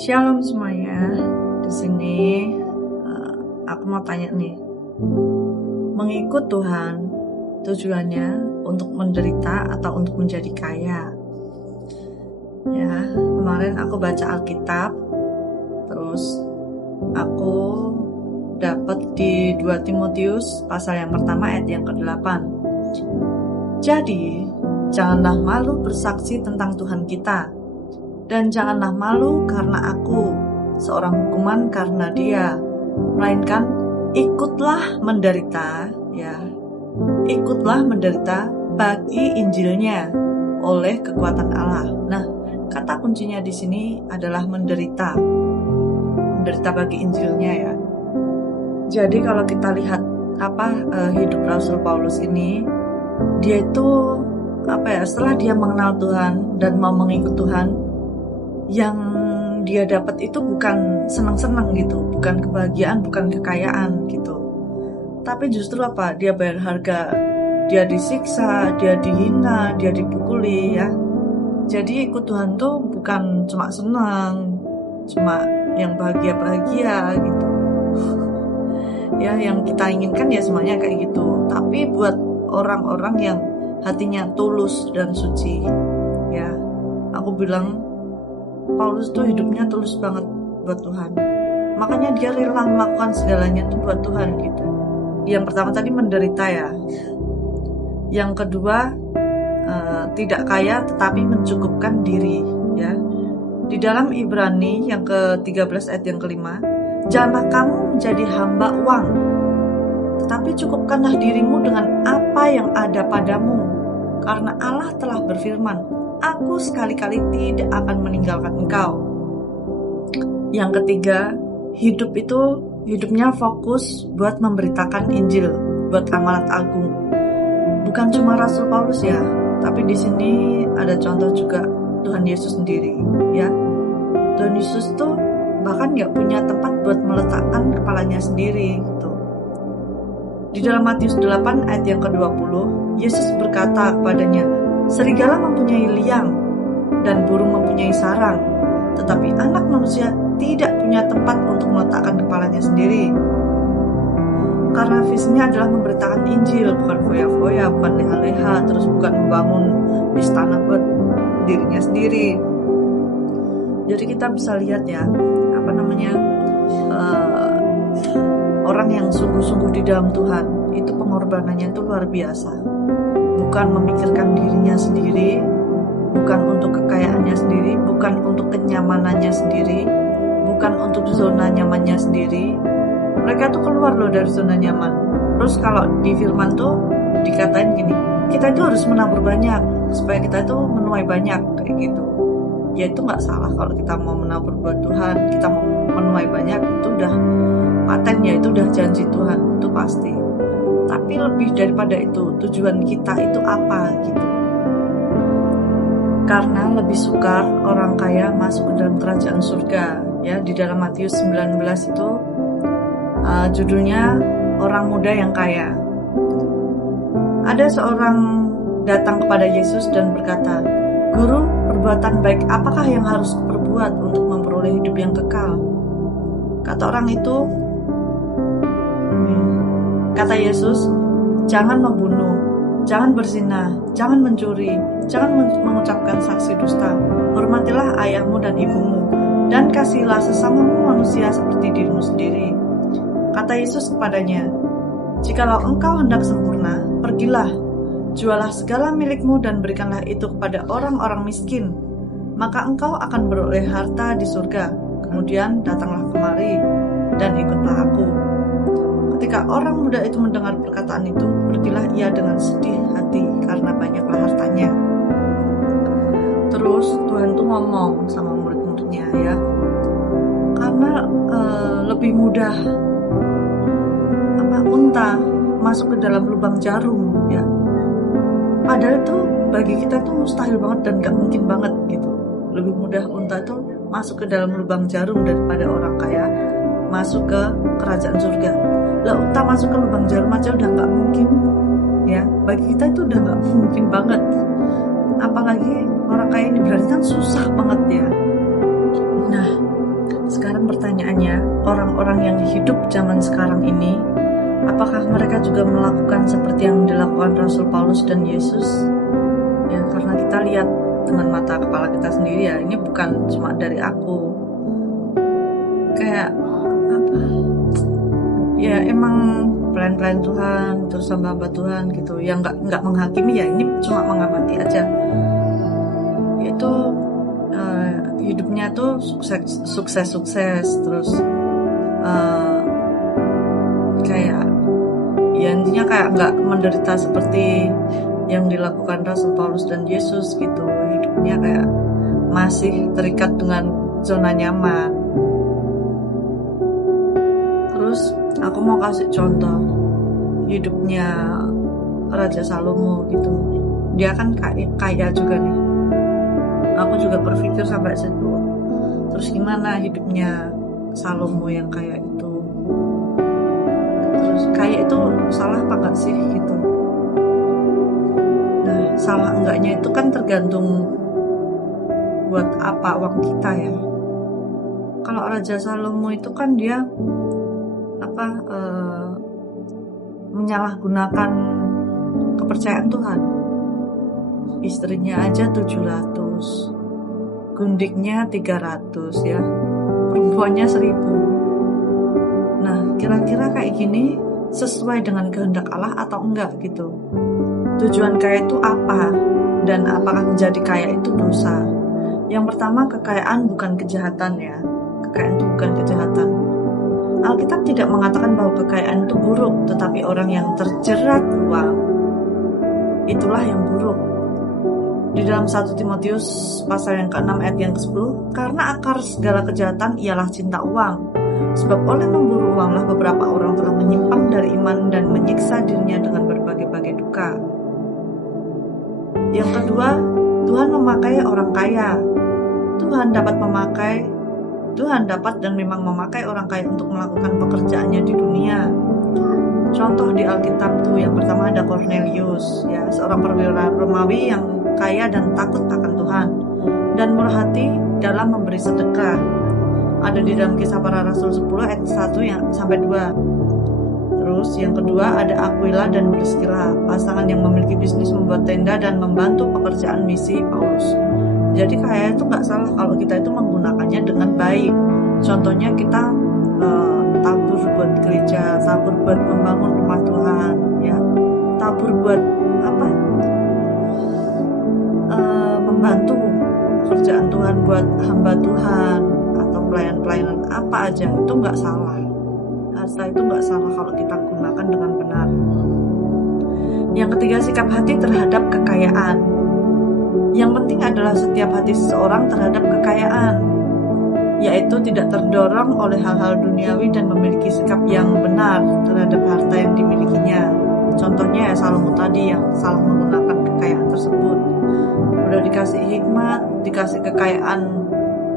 Shalom semuanya. Di sini aku mau tanya nih. Mengikut Tuhan tujuannya untuk menderita atau untuk menjadi kaya? Ya, kemarin aku baca Alkitab, terus aku dapat di 2 Timotius pasal yang pertama ayat yang ke-8. Jadi, janganlah malu bersaksi tentang Tuhan kita, dan janganlah malu karena aku, seorang hukuman karena Dia, melainkan ikutlah menderita, ikutlah menderita bagi Injilnya oleh kekuatan Allah. Nah, kata kuncinya di sini adalah menderita bagi Injilnya ya. Jadi kalau kita lihat hidup Rasul Paulus ini, dia itu setelah dia mengenal Tuhan dan mau mengikut Tuhan, yang dia dapat itu bukan senang-senang gitu, bukan kebahagiaan, bukan kekayaan gitu, tapi justru dia bayar harga, dia disiksa, dia dihina, dia dipukuli ya. Jadi ikut Tuhan tuh bukan cuma senang, cuma yang bahagia-bahagia gitu ya, yang kita inginkan ya semuanya kayak gitu. Tapi buat orang-orang yang hatinya tulus dan suci ya, aku bilang Paulus tuh hidupnya tulus banget buat Tuhan, makanya dia rela melakukan segalanya tuh buat Tuhan gitu. Yang pertama tadi menderita ya, yang kedua tidak kaya tetapi mencukupkan diri ya. Di dalam Ibrani yang ke-13 ayat yang ke-5, janganlah kamu menjadi hamba uang, tetapi cukupkanlah dirimu dengan apa yang ada padamu, karena Allah telah berfirman, aku sekali-kali tidak akan meninggalkan engkau. Yang ketiga, hidupnya fokus buat memberitakan Injil, buat amanat agung. Bukan cuma Rasul Paulus ya, tapi di sini ada contoh juga Tuhan Yesus sendiri ya. Tuhan Yesus tuh bahkan gak punya tempat buat meletakkan kepalanya sendiri gitu. Di dalam Matius 8 ayat yang ke-20, Yesus berkata kepadanya, serigala mempunyai liang dan burung mempunyai sarang, tetapi anak manusia tidak punya tempat untuk meletakkan kepalanya sendiri. Karena visinya adalah memberitakan Injil, bukan foya-foya, bukan leha-leha, terus bukan membangun istana buat dirinya sendiri. Jadi kita bisa lihat ya, orang yang sungguh-sungguh di dalam Tuhan itu pengorbanannya itu luar biasa. Bukan memikirkan dirinya sendiri, bukan untuk kekayaannya sendiri, bukan untuk kenyamanannya sendiri, bukan untuk zona nyamannya sendiri. Mereka tuh keluar loh dari zona nyaman. Terus kalau di firman tuh dikatain gini, kita itu harus menabur banyak supaya kita itu menuai banyak kayak gitu. Ya itu nggak salah kalau kita mau menabur buat Tuhan, kita mau menuai banyak, itu udah paten ya, itu udah janji Tuhan, itu pasti. Tapi lebih daripada itu, tujuan kita itu apa gitu. Karena lebih sukar orang kaya masuk ke dalam kerajaan surga ya. Di dalam Matius 19 itu judulnya orang muda yang kaya. Ada seorang datang kepada Yesus dan berkata, Guru, perbuatan baik apakah yang harus kuperbuat untuk memperoleh hidup yang kekal? Kata orang itu, kata Yesus, jangan membunuh, jangan berzina, jangan mencuri, jangan mengucapkan saksi dusta, hormatilah ayahmu dan ibumu, dan kasihilah sesamamu manusia seperti dirimu sendiri. Kata Yesus kepadanya, jikalau engkau hendak sempurna, pergilah, jualah segala milikmu dan berikanlah itu kepada orang-orang miskin, maka engkau akan beroleh harta di surga. Kemudian datanglah kemari dan ikutlah aku. Ketika orang muda itu mendengar perkataan itu, pergilah ia dengan sedih hati karena banyaklah hartanya. Terus Tuhan tuh ngomong sama murid-muridnya ya, karena lebih mudah unta masuk ke dalam lubang jarum ya. Padahal itu bagi kita tuh mustahil banget dan gak mungkin banget gitu. Lebih mudah unta itu masuk ke dalam lubang jarum daripada orang kaya masuk ke kerajaan surga. Lah unta masuk ke lubang jarum aja udah gak mungkin ya. Bagi kita itu udah gak mungkin banget. Apalagi orang kaya ini berarti kan susah banget ya. Nah, zaman sekarang ini, apakah mereka juga melakukan seperti yang dilakukan Rasul Paulus dan Yesus? Ya, karena kita lihat dengan mata kepala kita sendiri ya, ini bukan cuma dari aku. Kayak apa? Ya emang plan-plan Tuhan, terus hamba Tuhan gitu, yang nggak menghakimi ya, ini cuma mengamati aja. Itu hidupnya tuh sukses, terus kayak ya intinya kayak nggak menderita seperti yang dilakukan Rasul Paulus dan Yesus gitu. Hidupnya kayak masih terikat dengan zona nyaman. Terus aku mau kasih contoh hidupnya Raja Salomo gitu. Dia kan kaya juga nih. Aku juga berpikir sampai situ. Terus gimana hidupnya Salomo yang kaya itu? Terus kaya itu salah apa enggak sih gitu? Nah, salah enggaknya itu kan tergantung buat apa uang kita ya. Kalau Raja Salomo itu kan dia menyalahgunakan kepercayaan Tuhan. Istrinya aja 700, gundiknya 300 ya, perempuannya 1000. Nah, kira-kira kayak gini sesuai dengan kehendak Allah atau enggak gitu? Tujuan kaya itu apa? Dan apakah menjadi kaya itu dosa? Yang pertama, kekayaan bukan kejahatan ya. Kekayaan itu bukan kejahatan. Alkitab tidak mengatakan bahwa kekayaan itu buruk, tetapi orang yang terjerat uang, itulah yang buruk. Di dalam 1 Timotius pasal yang ke-6 ayat yang ke-10, karena akar segala kejahatan ialah cinta uang. Sebab oleh memburu uanglah beberapa orang telah menyimpang dari iman dan menyiksa dirinya dengan berbagai-bagai duka. Yang kedua, Tuhan memakai orang kaya. Tuhan dapat dan memang memakai orang kaya untuk melakukan pekerjaannya di dunia. Contoh di Alkitab tuh yang pertama ada Cornelius, ya, seorang perwira Romawi yang kaya dan takut akan Tuhan dan murah hati dalam memberi sedekah. Ada di dalam Kisah Para Rasul 10 ayat 1-2. Terus yang kedua ada Aquila dan Priscilla, pasangan yang memiliki bisnis membuat tenda dan membantu pekerjaan misi Paulus. Jadi kaya itu nggak salah kalau kita itu menggunakannya dengan baik. Contohnya kita tabur buat gereja, tabur buat membangun rumah Tuhan, ya, tabur buat membantu pekerjaan Tuhan, buat hamba Tuhan atau pelayan-pelayanan apa aja, itu nggak salah. Harta itu nggak salah kalau kita gunakan dengan benar. Yang ketiga, sikap hati terhadap kekayaan. Yang penting adalah setiap hati seseorang terhadap kekayaan, yaitu tidak terdorong oleh hal-hal duniawi dan memiliki sikap yang benar terhadap harta yang dimilikinya. Contohnya ya Salomo tadi yang salah menggunakan kekayaan tersebut. Udah dikasih hikmat, dikasih kekayaan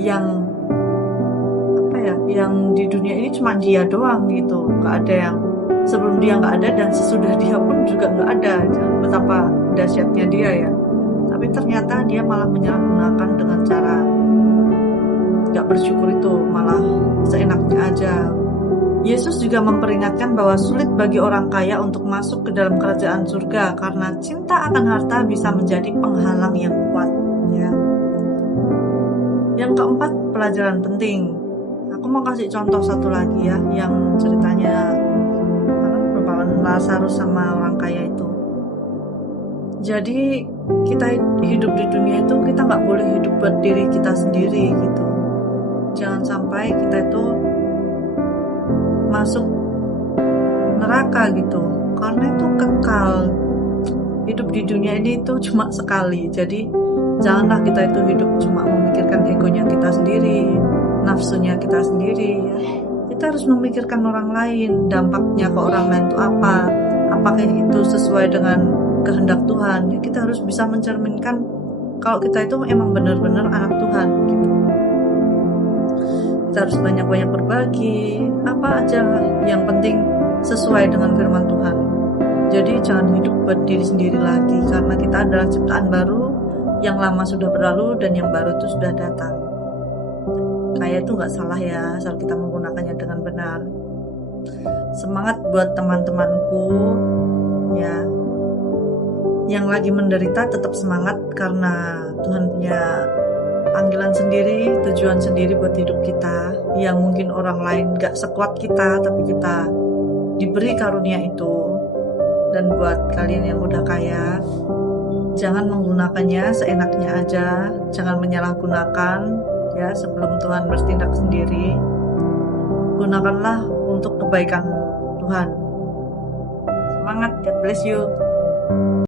yang yang di dunia ini cuma dia doang gitu. Gak ada yang sebelum dia gak ada dan sesudah dia pun juga gak ada. Betapa dahsyatnya dia ya. Tapi ternyata dia malah menyalahgunakan dengan cara gak bersyukur, itu malah seenaknya aja. Yesus juga memperingatkan bahwa sulit bagi orang kaya untuk masuk ke dalam kerajaan surga karena cinta akan harta bisa menjadi penghalang yang kuat ya. Yang keempat, pelajaran penting. Aku mau kasih contoh satu lagi ya, yang ceritanya perumpamaan Lazarus sama orang kaya itu. Jadi kita hidup di dunia itu kita nggak boleh hidup buat diri kita sendiri gitu. Jangan sampai kita itu masuk neraka gitu, karena itu kekal. Hidup di dunia ini itu cuma sekali. Jadi janganlah kita itu hidup cuma memikirkan egonya kita sendiri, nafsunya kita sendiri ya. Kita harus memikirkan orang lain, dampaknya ke orang lain itu apa, apakah itu sesuai dengan kehendak Tuhan ya. Kita harus bisa mencerminkan kalau kita itu emang benar-benar anak Tuhan gitu. Kita harus banyak-banyak berbagi, apa aja yang penting sesuai dengan firman Tuhan. Jadi jangan hidup buat diri sendiri lagi, karena kita adalah ciptaan baru, yang lama sudah berlalu dan yang baru itu sudah datang. Kaya itu gak salah ya, asal kita menggunakannya dengan benar. Semangat buat teman-temanku ya, yang lagi menderita tetap semangat karena Tuhan punya panggilan sendiri, tujuan sendiri buat hidup kita yang mungkin orang lain gak sekuat kita, tapi kita diberi karunia itu. Dan buat kalian yang udah kaya, jangan menggunakannya seenaknya aja, jangan menyalahgunakan ya sebelum Tuhan bertindak sendiri. Gunakanlah untuk kebaikan Tuhan. Semangat, God bless you.